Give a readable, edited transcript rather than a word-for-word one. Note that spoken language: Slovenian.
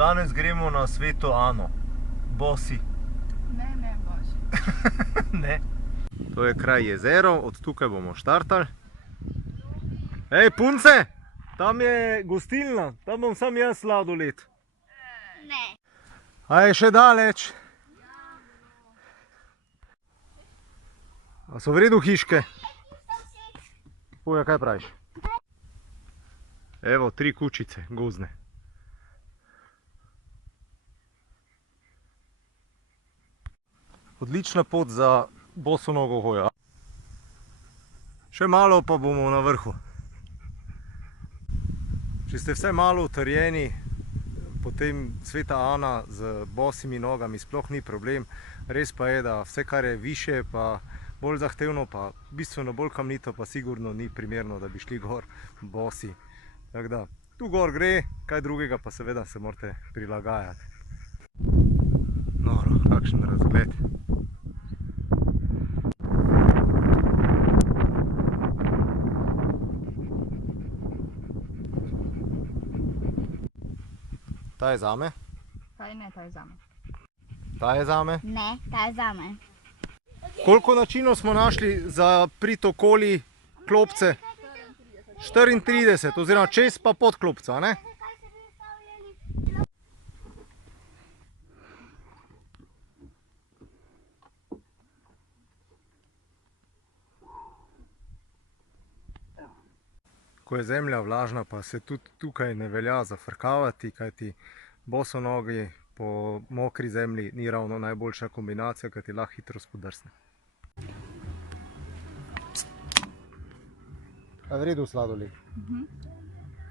Danes gremo na Sveto Ano. Bosi. Ne, bosi. Ne. To je kraj jezero, od tukaj bomo štartali. Ej, punce! Tam je gostilna, tam bom sam jaz sladoled. Ne. A je še daleč? A so v redu hiške? Puja, kaj praviš? Evo, 3 kučice, gozdne. Odlična pot za bosonogo hojo. Še malo pa bomo na vrhu. Če ste vse malo utrjeni, potem Sveta Ana z bosimi nogami sploh ni problem. Res pa je, da vse kar je više pa bolj zahtevno, pa bistveno bolj kamnito, pa sigurno ni primerno, da bi šli gor bosi. Tako da, tu gor gre, kaj drugega pa seveda se morate prilagajati. Noro, kakšen razgled. Ta je zame? Kaj ne, ta je zame. Ta je zame? Ne, ta je zame. Koliko načinov smo našli za priti okoli klopce? 34, oziroma čez pa pod klopca, ne? Ko je zemlja vlažna, pa se tudi tukaj ne velja zafrkavati, kajti bosonogi po mokri zemlji ni ravno najboljša kombinacija, kajti lahko hitro spodrsne. A je v redu sladoled?